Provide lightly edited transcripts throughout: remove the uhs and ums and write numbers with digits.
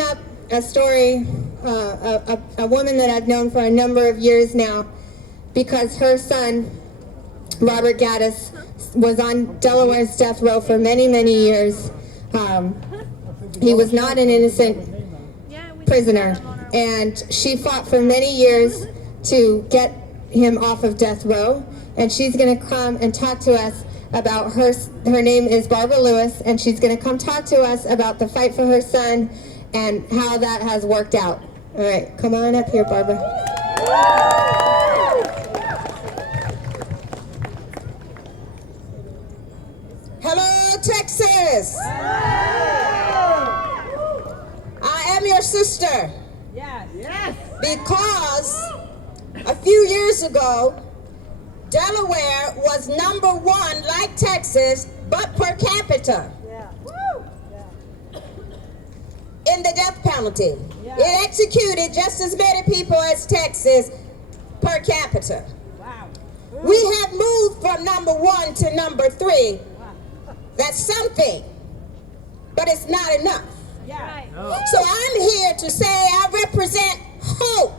bring up a story, a woman that I've known for a number of years now, because her son, Robert Gattis, was on Delaware's death row for many, many years. He was not an innocent prisoner, and she fought for many years to get him off of death row, and she's going to come and talk to us about her name is Barbara Lewis, and she's going to come talk to us about the fight for her son and how that has worked out. All right, come on up here, Barbara. Hello, Texas. I am your sister. Yes. Yes. Because a few years ago, Delaware was #1, like Texas, but per capita. Yeah. In the death penalty. Yeah. It executed just as many people as Texas per capita. Wow. We have moved from #1 to #3. That's something, but it's not enough. Yeah. Right. So I'm here to say I represent hope.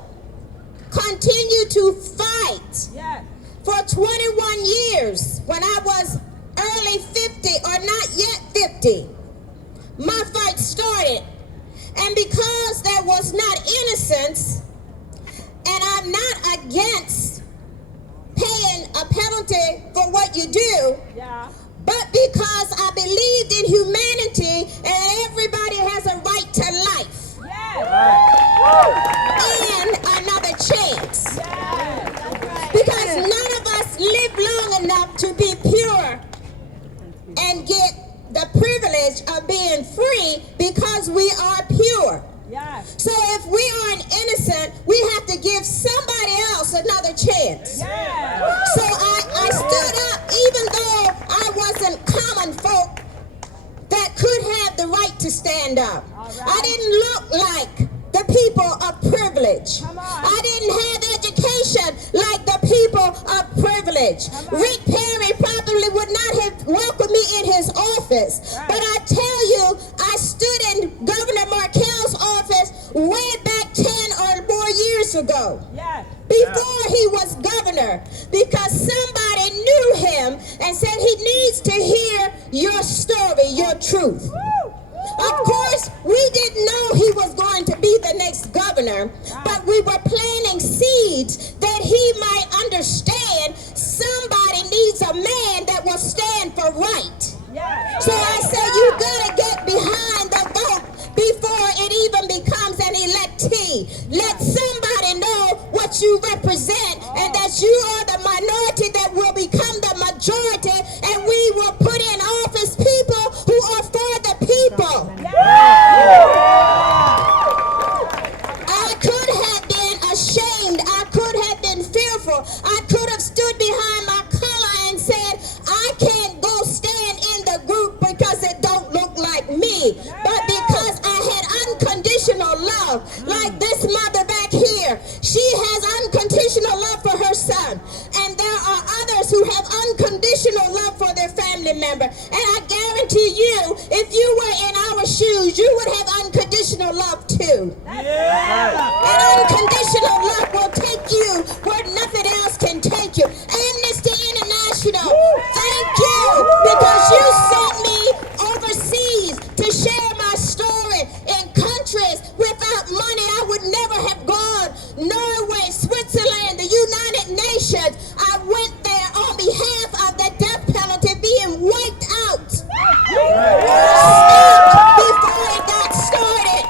Continue to fight. Yes. For 21 years, when I was early 50 or not yet 50, my fight started. And because there was not innocence, and I'm not against paying a penalty for what you do, Yeah. but because I believed in humanity and everybody has a right to life Yes. and another chance. Yes. That's right. Because none of us live long enough to be pure and get the privilege of being free because we are pure. Yes. So if we aren't innocent, we have to give somebody else another chance. Yes. So I stood up even though I wasn't common folk that could have the right to stand up. All right. I didn't look like the people of privilege. Come on. I didn't have education like the people of privilege. Come on. Rick Perry probably would not have welcomed me in his office. Right. But I tell you, I stood in Governor Markell's office way back 10 or more years ago. Yes. Before he was governor, because somebody knew him and said he needs to hear your story, your truth. Of course, we didn't know he was going to be the next governor, but we were planting seeds that he might understand somebody needs a man that will stand for right. Yes. So I said, you gotta get behind the vote before it even becomes an electee. Let somebody know what you represent and that you are the minority that will become the majority, and we will put in office people who are for the people. I could have been ashamed. I could have been fearful. I could have stood behind my color and said, I can't go stand in the group because it don't look like me. But because I had unconditional love, like this mother back here, she has unconditional love for her son. And there are others who have unconditional love for their family member. And I guarantee you, if you were in our shoes, you would have unconditional love too. And unconditional love will take you where nothing else can take you. Amnesty International, thank you, because you sent me overseas to share my story in countries without money I would never have gone. Norway, Switzerland, the United Nations. I went there on behalf of the death penalty being wiped out. Before it got started.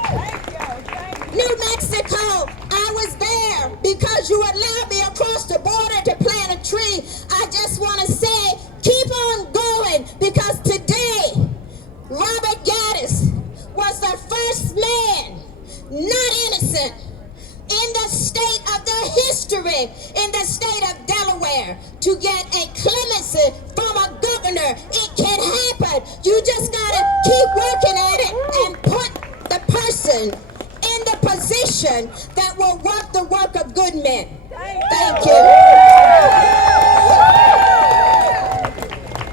New Mexico, I was there because you allowed me across the border to plant a tree. I just want to say, keep on going, because today, Robert Gattis was the first man, not innocent, in the state of the history, in the state of Delaware, to get a clemency from a governor. It can happen. You just gotta keep working at it and put the person in the position